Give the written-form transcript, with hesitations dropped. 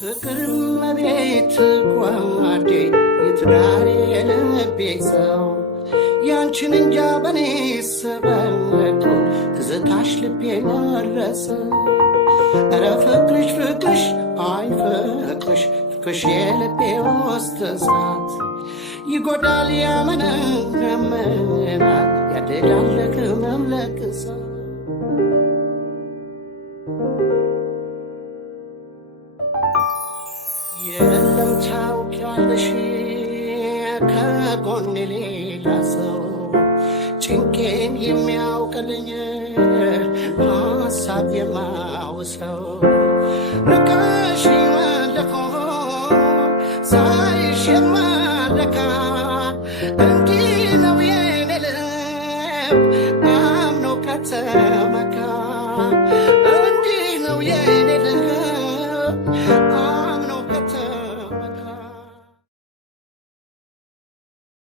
ፍቅርም ቤት ጓዴ የትዳሬ የልቤ ሰው ያንቺን እንጃ በኔስ በኩል ትዝታሽ ልቤ ወረሰ። ኧረ ፍቅርሽ ፍቅርሽ አይ ፍቅርሽ ፍቅርሽ የልቤ ውስጥ እሳት ይጎዳል ያመነምናል ያደጋል ህመም ለቅሳት የለም ታውቂያለሽ ከጎኔ ሌላ ሰው ጭንቄን የሚያውቅልኝ ሀሳብ የማውሰው